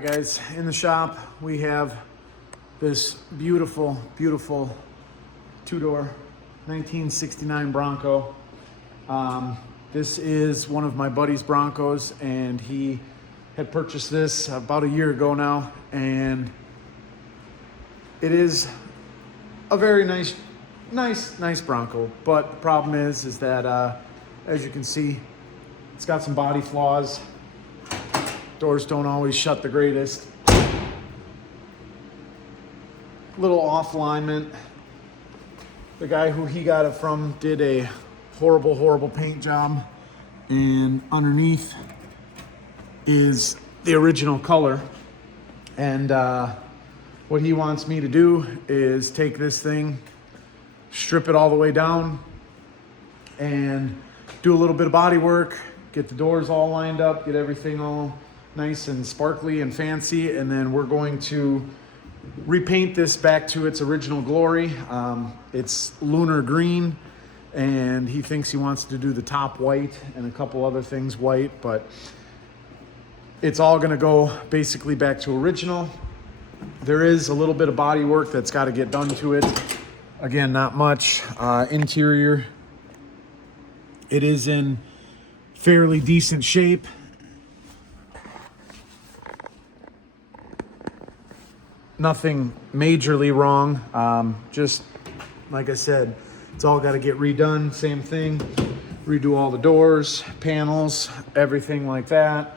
right, guys, in the shop we have this beautiful, beautiful two-door 1969 Bronco. This is one of my buddy's Broncos, and he had purchased this about a year ago now, and it is a very nice Bronco. But the problem is that as you can see, it's got some body flaws. Doors don't always shut the greatest. Little off alignment. The guy who he got it from did a horrible paint job, and underneath is the original color. And what he wants me to do is take this thing, strip it all the way down, and do a little bit of body work, get the doors all lined up, get everything all nice and sparkly and fancy, and then we're going to repaint this back to its original glory. It's lunar green, and he thinks he wants to do the top white and a couple other things white, but it's all gonna go basically back to original. There is a little bit of body work that's got to get done to it. Again, not much. Interior, it is in fairly decent shape. Nothing majorly wrong. Just like I said, it's all got to get redone. Same thing, redo all the doors, panels, everything like that.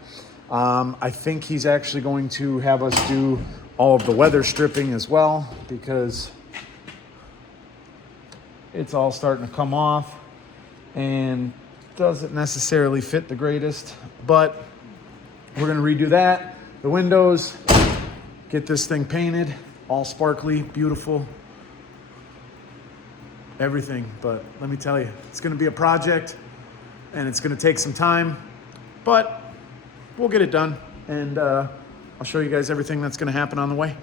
I think he's actually going to have us do all of the weather stripping as well, because it's all starting to come off and doesn't necessarily fit the greatest, but we're going to redo that. The windows, get this thing painted, all sparkly, beautiful, everything. But let me tell you, it's going to be a project, and it's going to take some time, but we'll get it done, and I'll show you guys everything that's going to happen on the way.